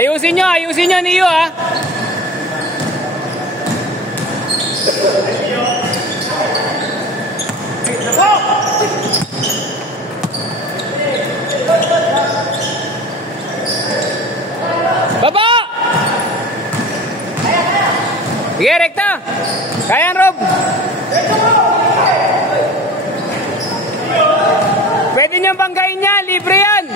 Ayusin nyo Niyo ha. Baba! Sige, rekta. Kaya Rob. Pwede niyang banggain niya, libre yan.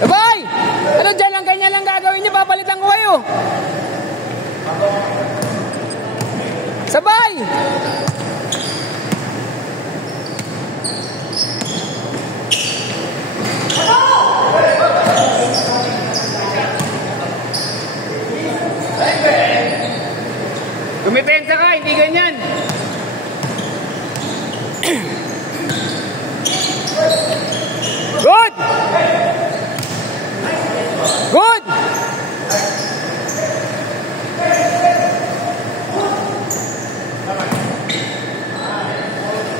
Abay! Ano dyan lang, ganyan lang gagawin niyo, papalitan ko kayo. Sabay! Gumipensa ka, hindi ganyan. Good! Good!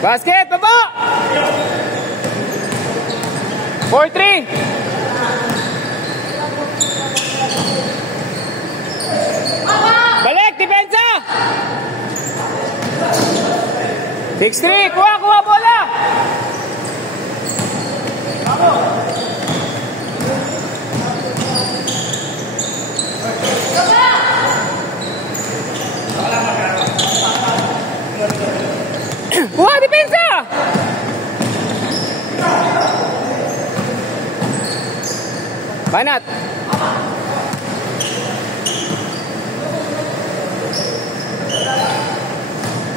Basket, baba! 4-3. Balik, depensa! 6-3, kuha bola! Kuha, depensa! Banat!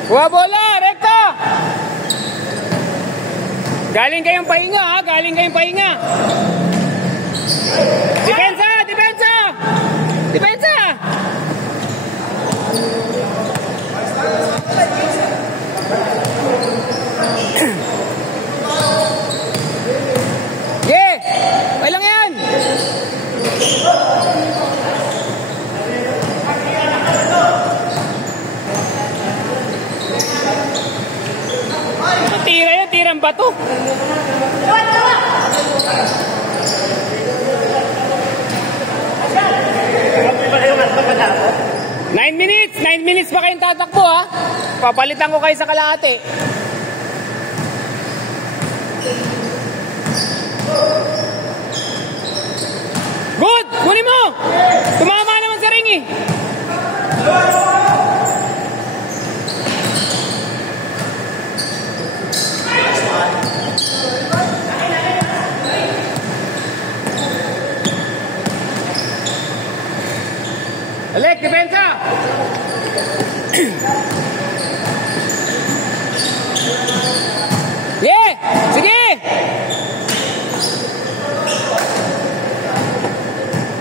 Kuha bola, rekta! Galing kayong pahinga ha, galing kayong pahinga. Depensa, depensa! Depensa! Yeah! Okay lang yan! Tira yan, tirang bato. 9 minutes pa kayong tatakbo ha. Papalitan ko kayo sa kalahati. Good! Kunin mo! Tumama naman sa ring eh. Alek, depensa! Yeah! Sige!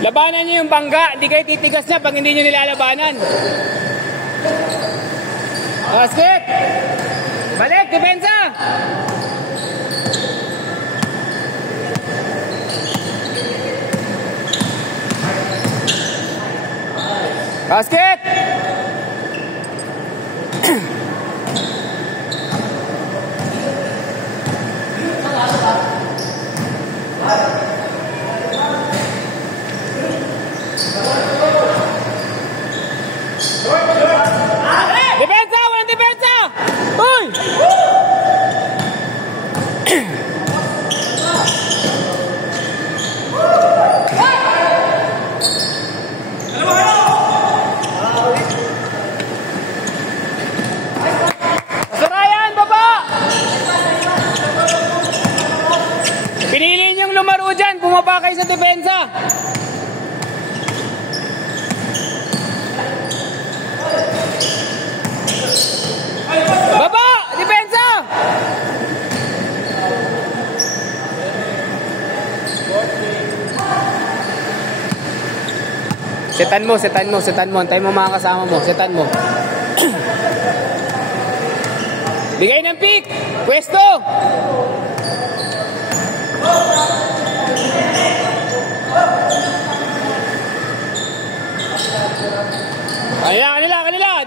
Labanan nyo yung bangga. Hindi kayo titigas na pag hindi nyo nilalabanan. Basket! Balik, depensa! Basket! Depensa! Walang depensa! Uy! Sarayan, baba! Pinili niyong lumaro dyan, bumaba kayo sa depensa. Baba! Depensa! Setan mo. Antay mo mga kasama mo. Setan mo. Bigay ng pick. Pwesto. Kanila.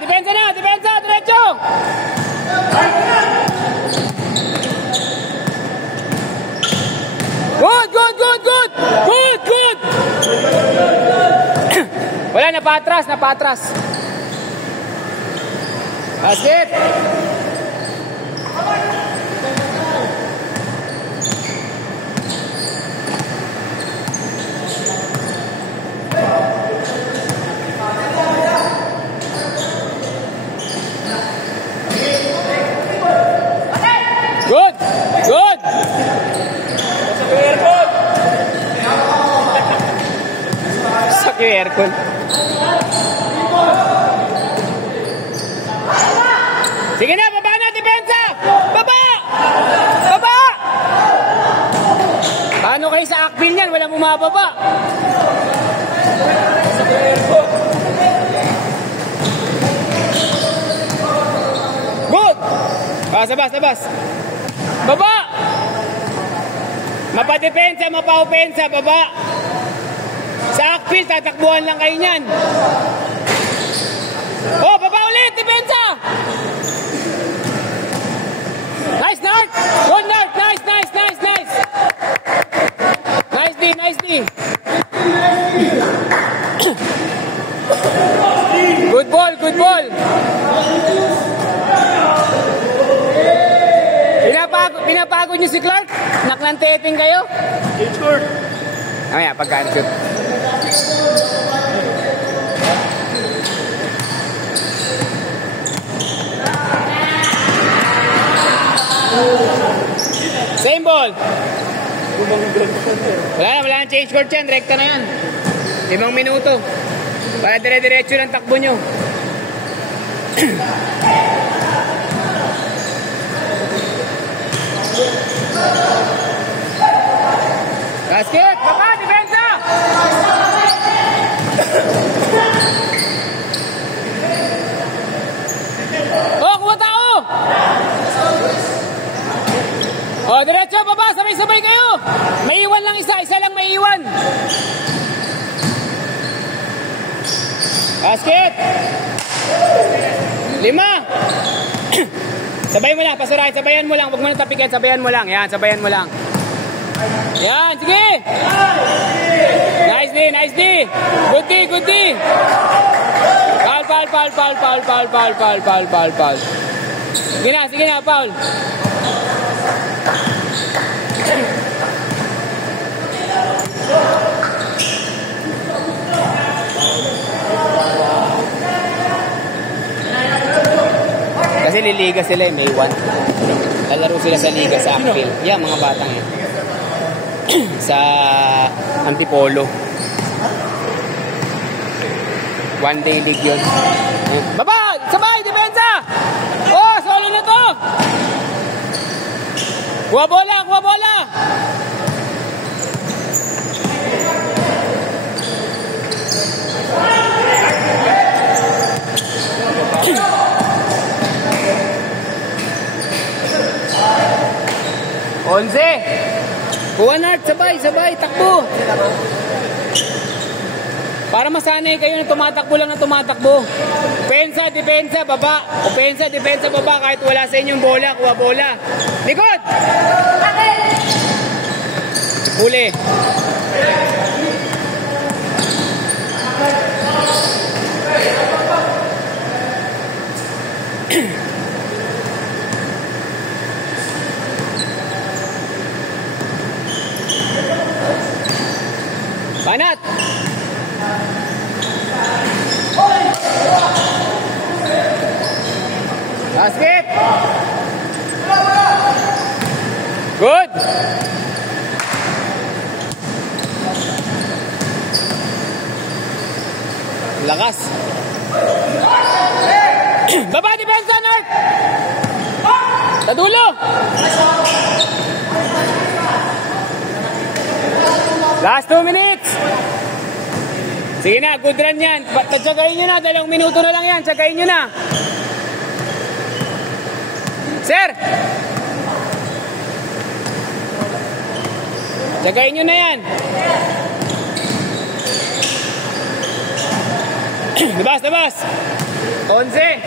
napatras, napatras. Basket. Good! Good! Sak yung aircon. Sige na, baba na, depensa! Baba! Baba! Paano kayo sa akbil niyan? Walang bumababa. Good! Sabas, sabas. Baba! Mapadepensa, mapaopensa, baba. Sa akbil, tatakbuhan lang kayo niyan. Oh, baba ulit, depensa! Nice, Nart! Good, Nart! Nice, nice, nice, nice! Nice D, nice D! Good ball, good ball! Pinapagod niyo si Clark? Naklanteting kayo? Sure. Mamaya, pagka-shoot. Same ball. Wala nang change court yan. Rekta na yan. 5 minuto. Para dire-diretso ng takbo nyo. Basket! Baba! Depensa! Oh, kuha tao! Oh, diretso! Baba! Sabay-sabay kayo! May iwan lang isa! Isa lang may iwan! Basket! 5! Sabay mo lang, pasurahin, sabayan mo lang. Huwag mo nang tapikin, sabayan mo lang. Yan, sabayan mo lang. Yan, sige! Nice D, nice D! Good D, good D! Foul, foul, foul, foul, foul, foul, foul, foul, foul, foul, foul. Sige na, foul. Kasi liliga sila May 1. Lalaro sila sa liga sa Akpil. Yan, mga batang yan. Sa Antipolo. One day league yun. Baba! Sabay! Depensa! Oh! Solo na to! Kuha bola! Kuha bola! Onze! Kuha Nart! Sabay! Sabay! Takbo! Para masanay kayo na tumatakbo lang na tumatakbo. Opensa, depensa, baba. Opensa, depensa, baba. Kahit wala sa inyong bola, kuha bola. Likod! Huli. Banat! Basket! Good! Lakas! Baba, depensa, Nart! Sa dulo! Last 2 minutes! Sige na, good run yan. Tsagayin nyo na, 2 minuto na lang yan. Tsagayin nyo na. Sir! Tsagayin nyo na yan. Labas, labas! 11!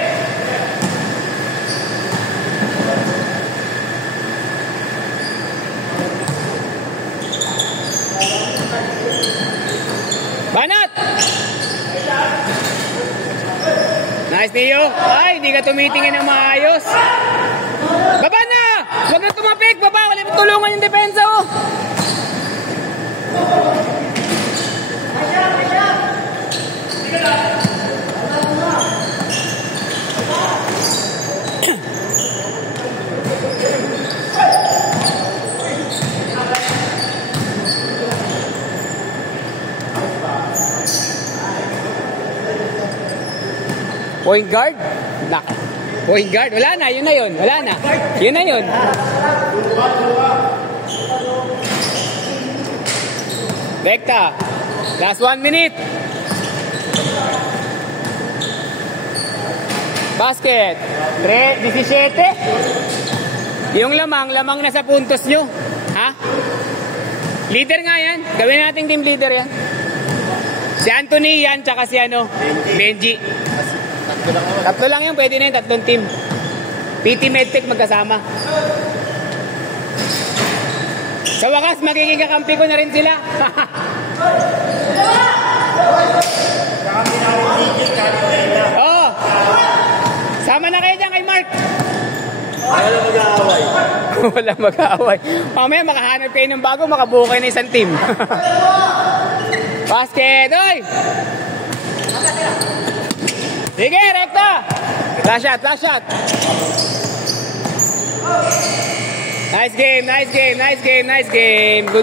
Banat! Nice, Neo. Ay, hindi ka tumitingin ng maayos. Baba na! Huwag na tumapik! Baba! Wala mo tulungan yung depensa, oh! Point guard? Naka. Point guard? Wala na, yun na yun. Wala na. Yun na yun. Vecta. Last 1 minute. Basket. 17. Yung lamang na sa puntos nyo. Ha? Leader nga yan. Gawin nating team leader yan. Si Anthony yan, tsaka si ano? Benji. Tatlo lang yun, pwede na yun, tatlong team. PT Medtech magkasama. Sa wakas, magiging kakampi ko na rin sila. Oo. Sama na kayo dyan kay Mark. Walang mag-aaway. Walang mag-aaway. Mamaya makahanap kayo ng bago, makabuo kayo ng isang team. Basket, oy! Sige, rekta! Last shot, last shot. Nice game, nice game, nice game, nice game. Good run.